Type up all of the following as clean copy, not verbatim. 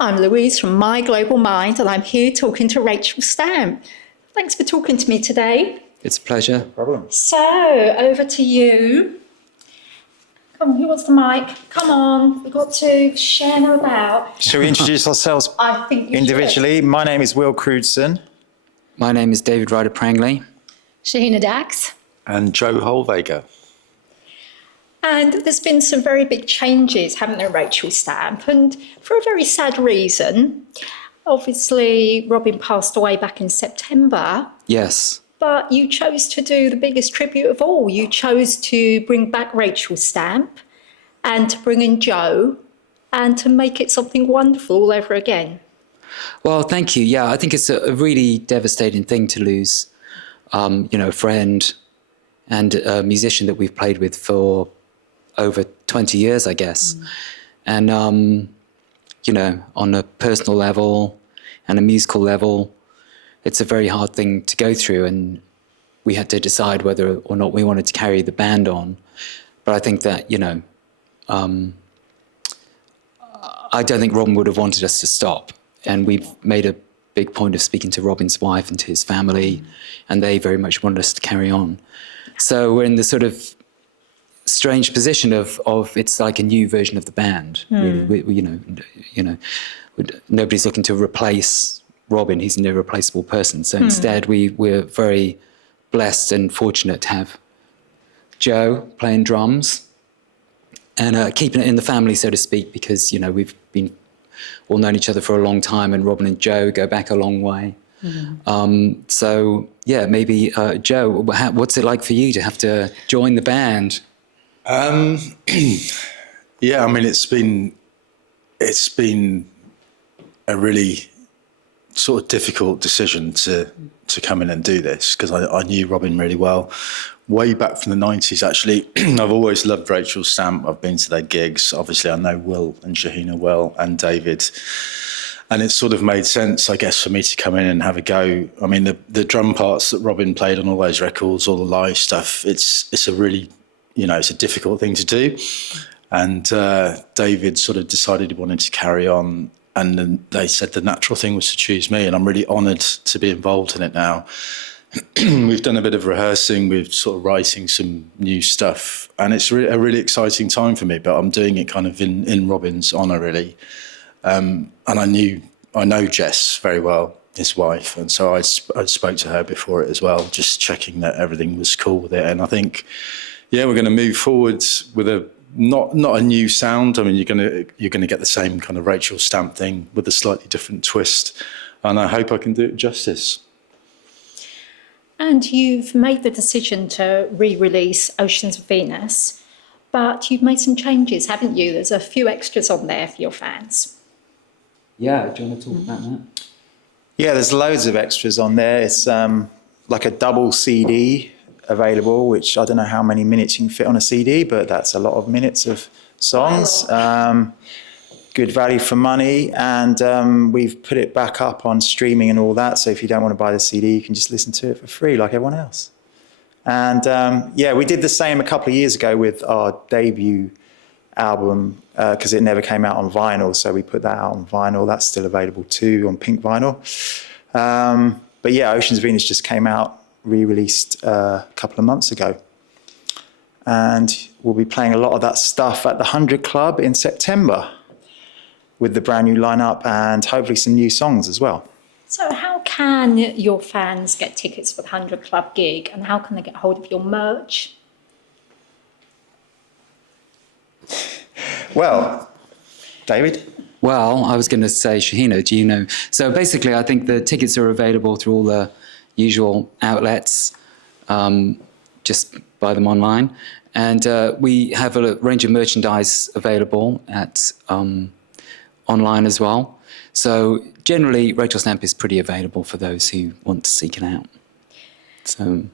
I'm Louise from MyGlobalMind, and I'm here talking to Rachel Stamp. Thanks for talking to me today. It's a pleasure. No problem. So, over to you. Come on, who wants the mic? Come on, we've got to share them about. Shall we introduce ourselves I think you individually? My name is Will Crewdson. My name is David Ryder-Prangley. Shahina Dax. And Joe Holvager. And there's been some very big changes, haven't there, Rachel Stamp? And for a very sad reason. Obviously, Robin passed away back in September. Yes. But you chose to do the biggest tribute of all. You chose to bring back Rachel Stamp and to bring in Joe and to make it something wonderful all over again. Well, thank you. Yeah, I think it's a really devastating thing to lose, a friend and a musician that we've played with for over 20 years, I guess. And, on a personal level and a musical level, it's a very hard thing to go through, and we had to decide whether or not we wanted to carry the band on. But I think that, I don't think Robin would have wanted us to stop. And we've made a big point of speaking to Robin's wife and to his family, and they very much wanted us to carry on. So we're in the sort of strange position of it's like a new version of the band. Really. Nobody's looking to replace Robin. He's an irreplaceable person. So instead, we're very blessed and fortunate to have Joe playing drums and keeping it in the family, so to speak, because we've been all known each other for a long time, and Robin and Joe go back a long way. Maybe Joe, what's it like for you to have to join the band? It's been a really sort of difficult decision to come in and do this, because I knew Robin really well, way back from the 90s, actually. I've always loved Rachel Stamp. I've been to their gigs. Obviously, I know Will and Shahina well, and David. And it sort of made sense, I guess, for me to come in and have a go. I mean, the drum parts that Robin played on all those records, all the live stuff, it's a really, it's a difficult thing to do. And David sort of decided he wanted to carry on. And then they said the natural thing was to choose me. And I'm really honoured to be involved in it now. We've done a bit of rehearsing. We're sort of writing some new stuff. And it's a really exciting time for me. But I'm doing it kind of in Robin's honour, really. And I know Jess very well, his wife. And so I spoke to her before it as well, just checking that everything was cool with it. And I think, we're going to move forward with not a new sound. I mean, you're going to get the same kind of Rachel Stamp thing with a slightly different twist, and I hope I can do it justice. And you've made the decision to re-release Oceans of Venus, but you've made some changes, haven't you? There's a few extras on there for your fans. Yeah, do you want to talk about that? Yeah, there's loads of extras on there. It's like a double CD available, which I don't know how many minutes you can fit on a CD, but that's a lot of minutes of songs. Good value for money, and we've put it back up on streaming and all that, so if you don't want to buy the CD, you can just listen to it for free like everyone else. And we did the same a couple of years ago with our debut album, because it never came out on vinyl, so we put that out on vinyl. That's still available too on pink vinyl. Oceans of Venus just came out, re-released a couple of months ago, and we'll be playing a lot of that stuff at the 100 Club in September with the brand new lineup and hopefully some new songs as well. So how can your fans get tickets for the 100 Club gig, and how can they get hold of your merch? Well, David? Well, I was going to say, Shahina, do you know? So basically, I think the tickets are available through all the usual outlets. Just buy them online. And we have a range of merchandise available at online as well. So generally, Rachel Stamp is pretty available for those who want to seek it out. So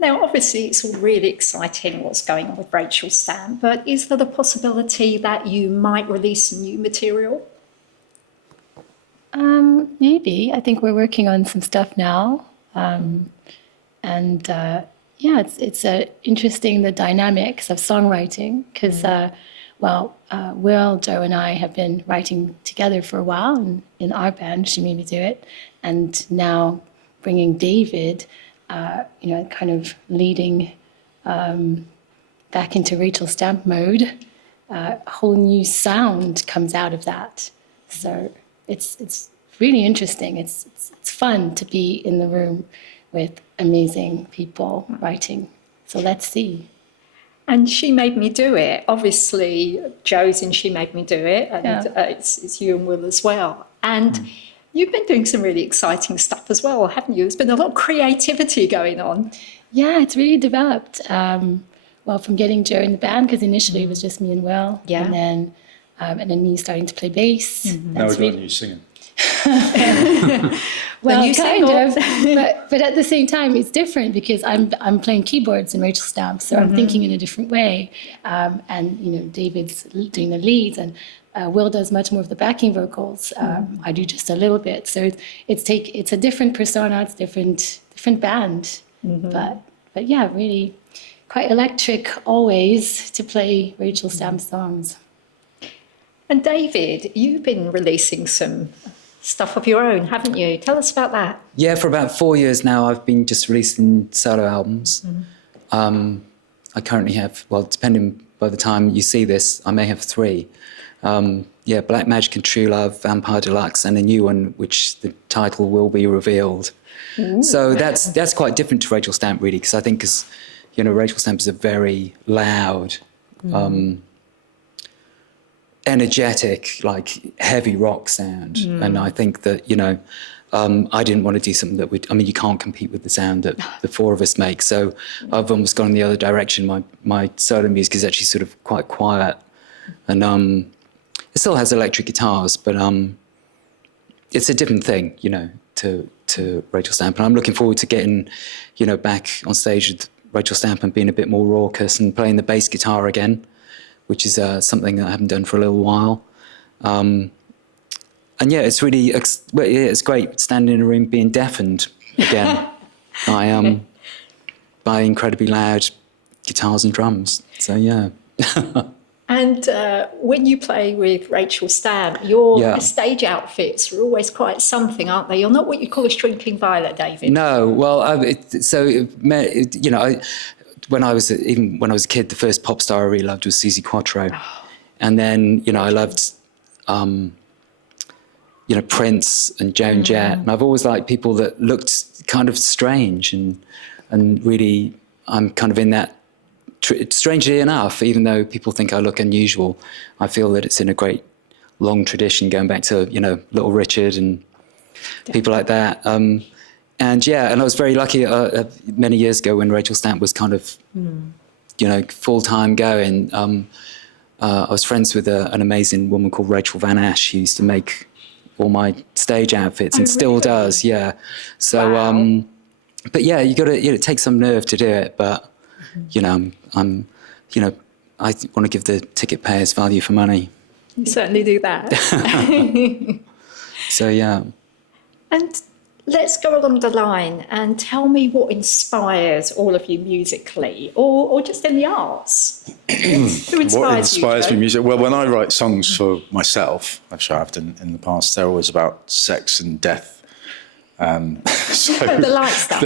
Now, obviously, it's all really exciting what's going on with Rachel Stamp, but is there the possibility that you might release some new material? Maybe. I think we're working on some stuff now. It's interesting, the dynamics of songwriting, because Will, Joe, and I have been writing together for a while, and in our band, she made me do it. And now bringing David, kind of leading back into Rachel Stamp mode, a whole new sound comes out of that. So it's really interesting. It's fun to be in the room with amazing people writing. So let's see. And She Made Me Do It. Obviously, Joe's in She Made Me Do It, and it's you and Will as well. And you've been doing some really exciting stuff as well, haven't you? There's been a lot of creativity going on. Yeah, it's really developed. From getting Joe in the band, because initially it was just me and Will, Yeah. and then me starting to play bass. Now we've got you singing. Well, you kind sing, of, but at the same time, it's different because I'm playing keyboards in Rachel Stamp, so I'm thinking in a different way. And David's doing the leads, and Will does much more of the backing vocals. I do just a little bit, so it's a different persona, it's different band. But yeah, really quite electric always to play Rachel Stamp songs. And David, you've been releasing some stuff of your own, haven't you? Tell us about that. Yeah, for about 4 years now, I've been just releasing solo albums. I currently have, depending by the time you see this, I may have 3. Black Magic and True Love, Vampire Deluxe, and a new one, which the title will be revealed. Ooh. So that's quite different to Rachel Stamp, really, because I think Rachel Stamp is a very loud, energetic, like heavy rock sound. And I think that, I didn't want to do something that you can't compete with the sound that the 4 of us make. So I've almost gone in the other direction. My solo music is actually sort of quite quiet. And it still has electric guitars, but it's a different thing, to Rachel Stamp. And I'm looking forward to getting, back on stage with Rachel Stamp and being a bit more raucous and playing the bass guitar again, which is something that I haven't done for a little while. And yeah, it's really, it's great standing in a room being deafened again by incredibly loud guitars and drums. So yeah. And when you play with Rachel Stamp, your stage outfits are always quite something, aren't they? You're not what you call a shrinking violet, David. No, well, when I was a kid, the first pop star I really loved was Suzi Quatro, and then I loved Prince and Joan Jett, and I've always liked people that looked kind of strange, and really I'm kind of in that. Strangely enough, even though people think I look unusual, I feel that it's in a great long tradition going back to Little Richard and people like that. And I was very lucky many years ago when Rachel Stamp was kind of full-time going. I was friends with an amazing woman called Rachel Van Ash, who used to make all my stage outfits and still does. Yeah. So, wow. But yeah, you got to it takes some nerve to do it, but. I want to give the ticket payers value for money. You certainly do that. So, yeah. And let's go along the line and tell me what inspires all of you musically or just in the arts. Who inspires what inspires you, me music? Well, when I write songs for myself, I'm sure I've done in the past, they're always about sex and death. So the light stuff.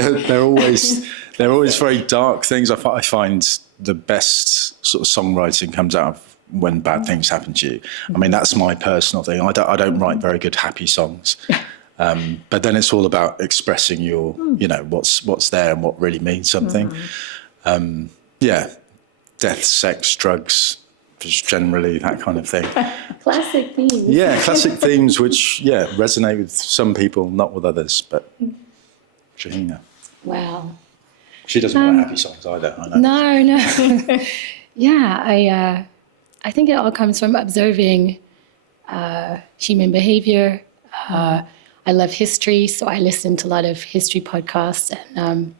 They're always very dark things. I find the best sort of songwriting comes out of when bad things happen to you. I mean, that's my personal thing. I don't write very good happy songs, but then it's all about expressing your, what's there and what really means something. Death, sex, drugs, just generally that kind of thing. Classic themes. Yeah, classic themes which resonate with some people, not with others. But Shahina. Wow. She doesn't write happy songs either, I know. No. Yeah, I think it all comes from observing human behavior. I love history, so I listen to a lot of history podcasts, and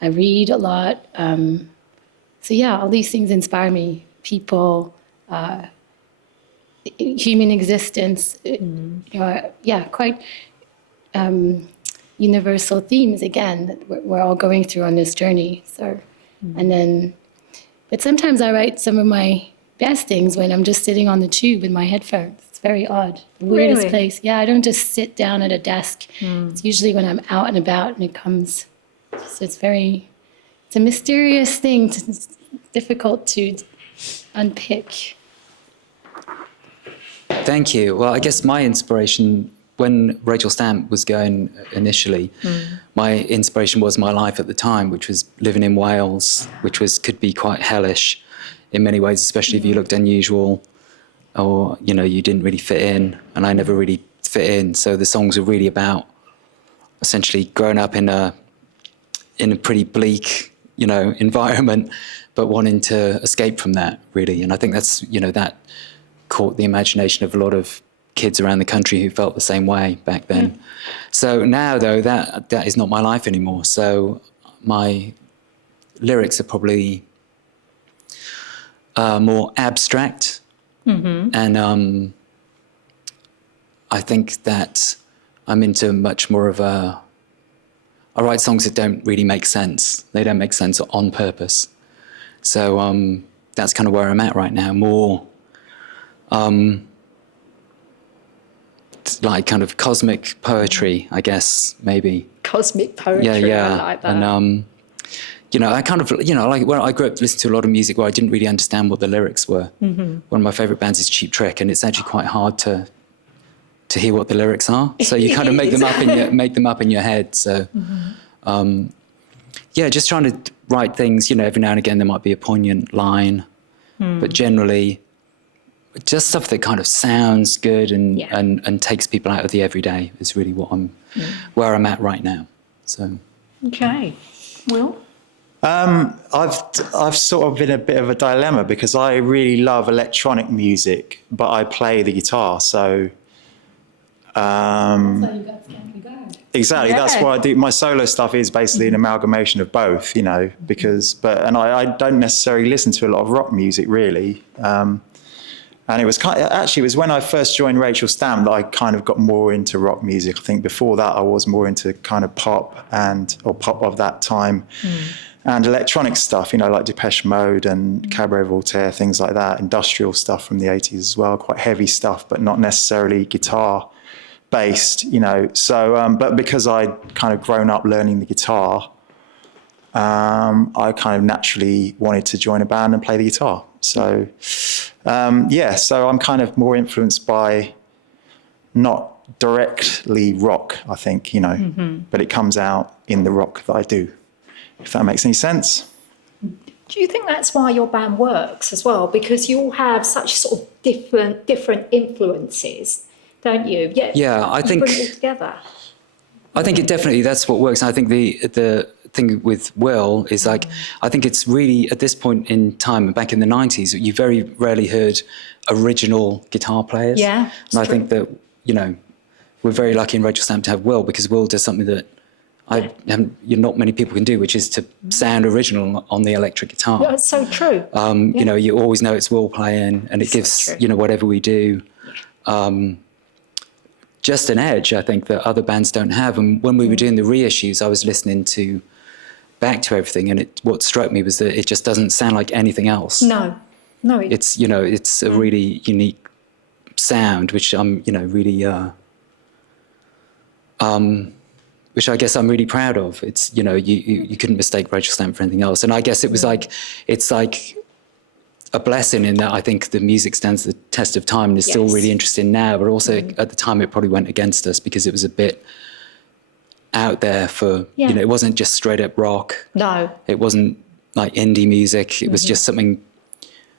I read a lot. So yeah, all these things inspire me. People, human existence, quite universal themes again that we're all going through on this journey. So, but sometimes I write some of my best things when I'm just sitting on the tube with my headphones. It's very odd. The weirdest Really? place. Yeah, I don't just sit down at a desk. It's usually when I'm out and about and it comes. So it's a mysterious thing. It's difficult to unpick. Thank you. Well, I guess my inspiration, when Rachel Stamp was going initially, my inspiration was my life at the time, which was living in Wales, which could be quite hellish in many ways, especially if you looked unusual or, you didn't really fit in. And I never really fit in. So the songs were really about essentially growing up in a pretty bleak, environment, but wanting to escape from that, really. And I think that's, that caught the imagination of a lot of kids around the country who felt the same way back then. So now, though, that is not my life anymore. So my lyrics are probably more abstract. And I think that I'm into much more of I write songs that don't really make sense. They don't make sense on purpose. So that's kind of where I'm at right now. More like kind of cosmic poetry, I guess, maybe. Cosmic poetry, Yeah. I like that. And, I kind of, like when I grew up listening to a lot of music where I didn't really understand what the lyrics were. One of my favorite bands is Cheap Trick, and it's actually quite hard to hear what the lyrics are. So you kind of make them up in your head. So, just trying to write things, every now and again there might be a poignant line, but generally just stuff that kind of sounds good and takes people out of the everyday is really what where I'm at right now. So. Okay. Well, I've sort of been a bit of a dilemma because I really love electronic music, but I play the guitar. So exactly, that's what I do. My solo stuff is basically an amalgamation of both, and I don't necessarily listen to a lot of rock music really. And it was when I first joined Rachel Stamp that I kind of got more into rock music. I think before that I was more into kind of pop of that time. And electronic stuff, like Depeche Mode and Cabaret Voltaire, things like that, industrial stuff from the 80s as well, quite heavy stuff, but not necessarily guitar based, So, but because I'd kind of grown up learning the guitar, I kind of naturally wanted to join a band and play the guitar. So, so I'm kind of more influenced by not directly rock, I think, but it comes out in the rock that I do, if that makes any sense. do you think that's why your band works as well? Because you all have such sort of different influences, don't you? Yeah, I think bring it all together. I think that's what works. And I think the thing with Will is I think it's really at this point in time, back in the 90s, you very rarely heard original guitar players. Yeah, and I think that we're very lucky in Rachel Stamp to have Will, because Will does something that not many people can do, which is to sound original on the electric guitar. That's so true. You always know it's Will playing, and it gives whatever we do just an edge, I think, that other bands don't have. And when we were doing the reissues, I was listening back to everything, and what struck me was that it just doesn't sound like anything else. No. It's it's a really unique sound, which I'm really which I guess I'm really proud of. It's you couldn't mistake Rachel Stamp for anything else. And I guess it was it's like a blessing in that I think the music stands the test of time and is still really interesting now, but also at the time it probably went against us because it was a bit out there for, it wasn't just straight up rock. No. It wasn't like indie music. It was just something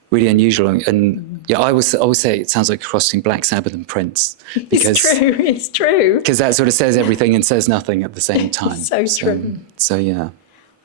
really unusual. And I always say it sounds like a cross between Black Sabbath and Prince. Because, it's true. Because that sort of says everything and says nothing at the same time. so true. So, yeah.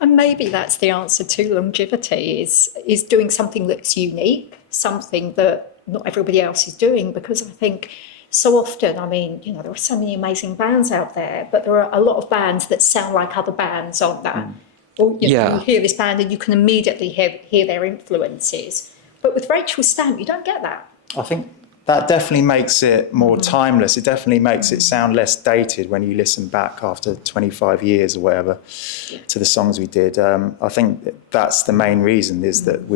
And maybe that's the answer to longevity is doing something that's unique, something that not everybody else is doing, because I think so often, there are so many amazing bands out there, but there are a lot of bands that sound like other bands, aren't there? Or you hear this band and you can immediately hear their influences. But with Rachel Stamp, you don't get that. I think that definitely makes it more timeless. It definitely makes it sound less dated when you listen back after 25 years or whatever to the songs we did. I think that's the main reason is that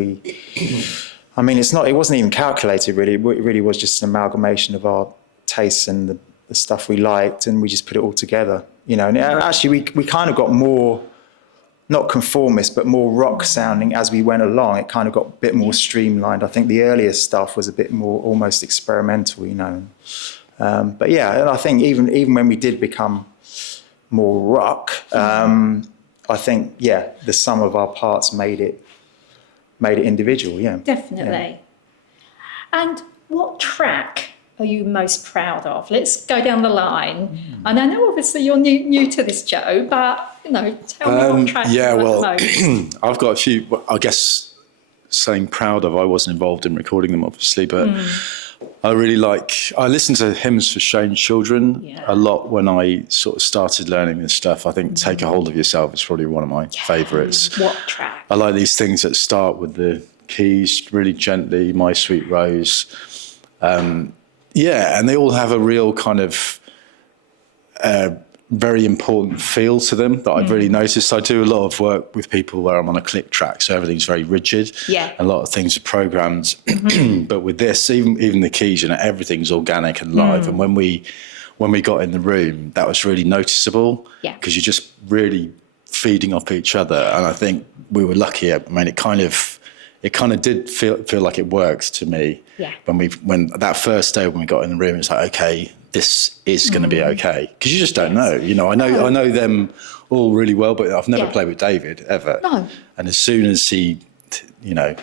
I mean, it wasn't even calculated really. It really was just an amalgamation of our tastes and the stuff we liked, and we just put it all together, you know. And actually, we kind of got more, not conformist, but more rock sounding as we went along. It kind of got a bit more streamlined. I think the earlier stuff was a bit more almost experimental, you know. But yeah, and I think even when we did become more rock, I think, yeah, the sum of our parts made it individual, yeah. Definitely. Yeah. And what track are you most proud of? Let's go down the line. And I know obviously you're new to this, Joe, but you know, tell me what track Yeah, you well, like the most. I've got a few. I guess saying proud of, I wasn't involved in recording them, obviously, but I listen to hymns for strange children a lot when I sort of started learning this stuff. I think Take a Hold of Yourself is probably one of my favourites. What track? I like these things that start with the keys really gently, My Sweet Rose. Yeah, and they all have a real kind of very important feel to them that I've really noticed. I do a lot of work with people where I'm on a click track, so everything's very rigid. Yeah. A lot of things are programmed. But with this, even the keys, you know, everything's organic and live. And when we got in the room, that was really noticeable. Yeah. Because you're just really feeding off each other. And I think we were lucky. I mean, it kind of did feel like it worked to me. Yeah. When that first day when we got in the room, it's like, okay, this is going to be okay, because you just don't know. You know, I know them all really well, but I've never played with David ever. No. And as soon as he, you know,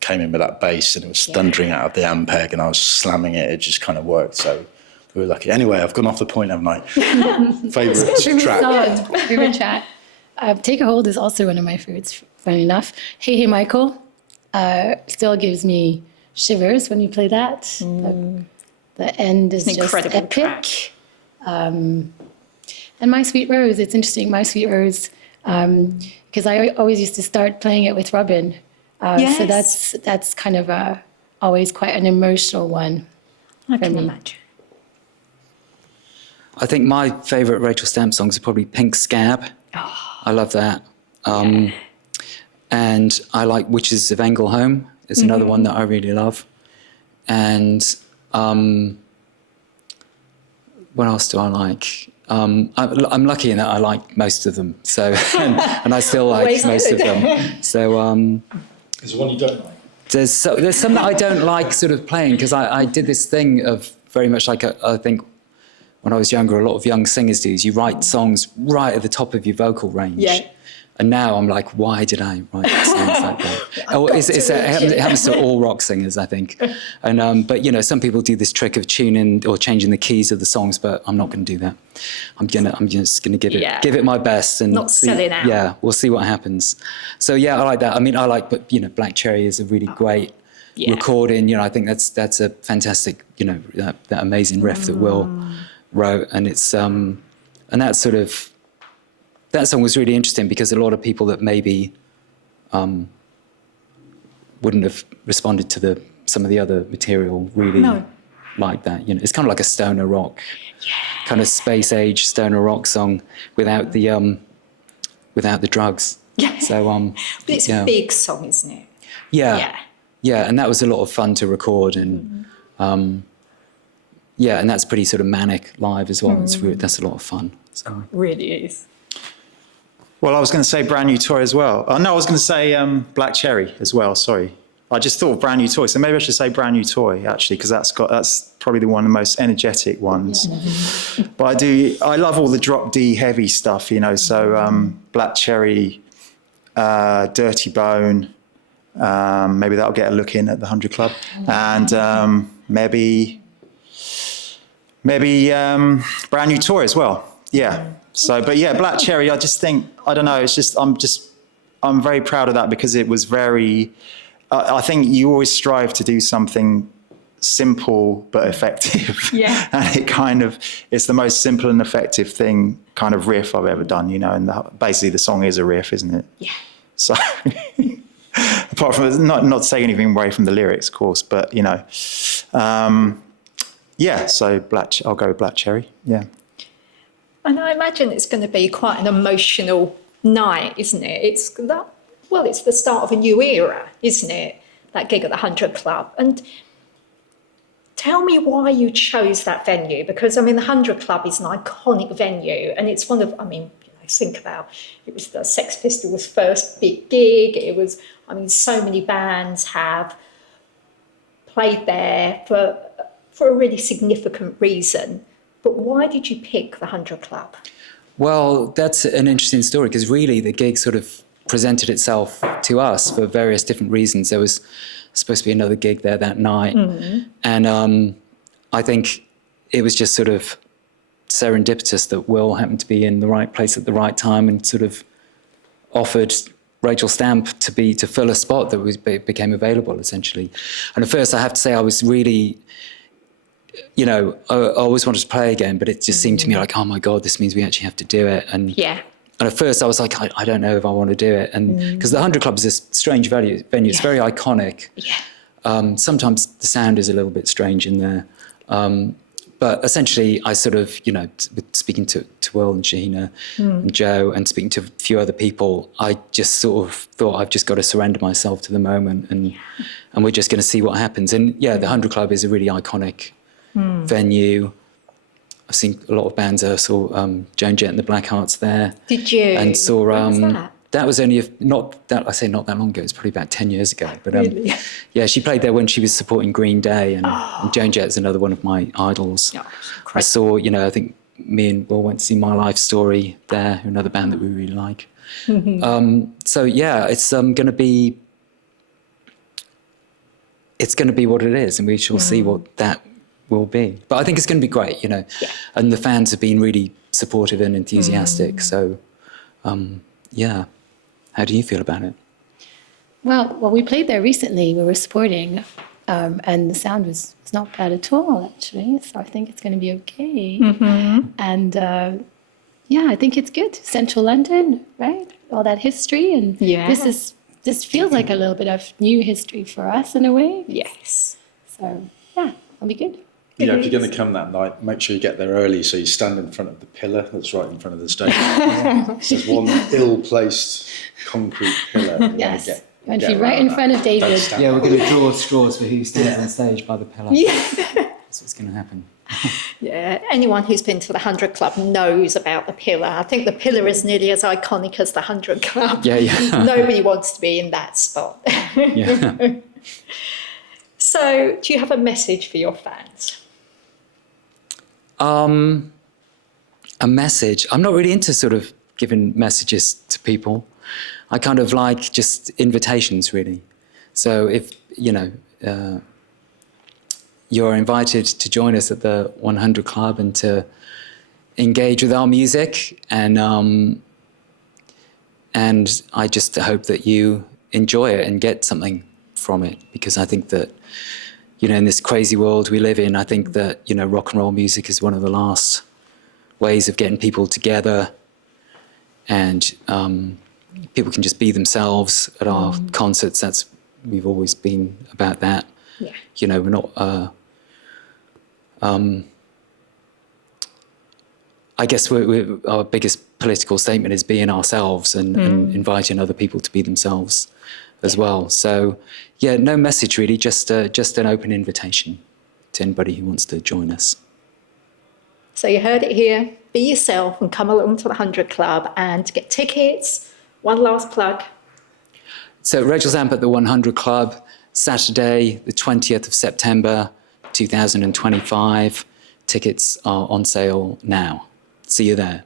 came in with that bass and it was thundering out of the Ampeg and I was slamming it, it just kind of worked. So we were lucky. Anyway, I've gone off the point, haven't I? Favorite track. Favorite track. Take a Hold is also one of my favorites, funny enough. Hey, Hey, Michael still gives me shivers when you play that. The end is just incredible epic. track. And My Sweet Rose, it's interesting, My Sweet Rose, because I always used to start playing it with Robin. So that's kind of always quite an emotional one. I can me. imagine. I think my favourite Rachel Stamp songs are probably Pink Scab. I love that. And I like Witches of Engelholm. It's another one that I really love. And what else do I like? I'm lucky in that I like most of them. So and I still like Always most good. of them. So Is there one you don't like? there's some that I don't like sort of playing, because I did this thing of very much like I think when I was younger, a lot of young singers do is you write songs right at the top of your vocal range. Yeah. And now I'm like, why did I write songs like that? It happens to all rock singers, I think. And but you know, some people do this trick of tuning or changing the keys of the songs, but I'm not going to do that. I'm just gonna give it my best and Not selling out. Yeah, we'll see what happens. So yeah, I like that. I mean, but you know, Black Cherry is a really great recording. You know, I think that's a fantastic, you know, that amazing riff that Will wrote, and it's and that sort of. That song was really interesting because a lot of people that maybe wouldn't have responded to some of the other material really like that. You know, it's kind of like a stoner rock, kind of space age stoner rock song without the drugs. Yeah. So But it's a big song, isn't it? yeah, and that was a lot of fun to record, and and that's pretty sort of manic live as well. That's a lot of fun. So. Really is. Well, I was going to say Brand New Toy as well. No, I was going to say Black Cherry as well. Sorry, I just thought of Brand New Toy, so maybe I should say Brand New Toy actually, because that's probably one of the most energetic ones. But I love all the drop D heavy stuff, you know. So Black Cherry, Dirty Bone, maybe that'll get a look in at the 100 Club, and maybe Brand New Toy as well. Yeah. So, but yeah, Black Cherry, I just think, I don't know, it's just, I'm very proud of that because it was very, I think you always strive to do something simple but effective. Yeah. And it's the most simple and effective kind of riff I've ever done, you know, and basically the song is a riff, isn't it? Yeah. So, apart from, not to take anything away from the lyrics, of course, but, you know, yeah, so I'll go with Black Cherry, yeah. And I imagine it's going to be quite an emotional night, isn't it? It's the start of a new era, isn't it? that gig at the 100 Club. And tell me why you chose that venue, because I mean, the 100 Club is an iconic venue, and it's one of, I mean, think about it was the Sex Pistols' first big gig. It was, I mean, so many bands have played there for a really significant reason. But why did you pick the 100 Club? Well, that's an interesting story, because really the gig sort of presented itself to us for various different reasons. There was supposed to be another gig there that night. And I think it was just sort of serendipitous that Will happened to be in the right place at the right time and sort of offered Rachel Stamp to fill a spot that became available, essentially. And at first, I have to say, I was really, I always wanted to play again, but it just seemed to me like, oh my God, this means we actually have to do it. And at first I was like, I don't know if I want to do it. And because the 100 Club is a strange venue. It's very iconic. Sometimes the sound is a little bit strange in there. But essentially, I sort of, speaking to Will and Shahina and Joe and speaking to a few other people, I just sort of thought I've just got to surrender myself to the moment and we're just going to see what happens. And the 100 Club is a really iconic venue. I've seen a lot of bands. I saw Joan Jett and the Blackhearts there. Did you? And saw when was that? That was only not that long ago. It's probably about 10 years ago. But really? she played there when she was supporting Green Day, and Joan Jett's another one of my idols. I saw, I think me and Will went to see My Life Story there, another band that we really like. It's going to be. It's going to be what it is, and we shall see what that will be. But I think it's going to be great, And the fans have been really supportive and enthusiastic. So, How do you feel about it? Well, we played there recently. We were supporting, and the sound was not bad at all, actually. So I think it's going to be okay. And I think it's good. Central London, right? All that history, and this feels like a little bit of new history for us in a way. Yes. So it'll be good. If you're going to come that night, make sure you get there early so you stand in front of the pillar that's right in front of the stage. There's one ill-placed concrete pillar. Yes. You want to be right in front of David. We're going to draw straws for who stands on stage by the pillar. That's what's going to happen. Anyone who's been to the 100 Club knows about the pillar. I think the pillar is nearly as iconic as the 100 Club. Nobody wants to be in that spot. So, do you have a message for your fans? A message. I'm not really into sort of giving messages to people. I kind of like just invitations, really. So if, you're invited to join us at the 100 Club and to engage with our music, and I just hope that you enjoy it and get something from it, because I think that, in this crazy world we live in, I think that, rock and roll music is one of the last ways of getting people together, and people can just be themselves at our concerts. We've always been about that. We're not, I guess our biggest political statement is being ourselves and inviting other people to be themselves as well. So, no message really, just an open invitation to anybody who wants to join us. So you heard it here. Be yourself and come along to the 100 Club and get tickets. One last plug. So Rachel Zamp at the 100 Club, Saturday, the 20th of September, 2025. Tickets are on sale now. See you there.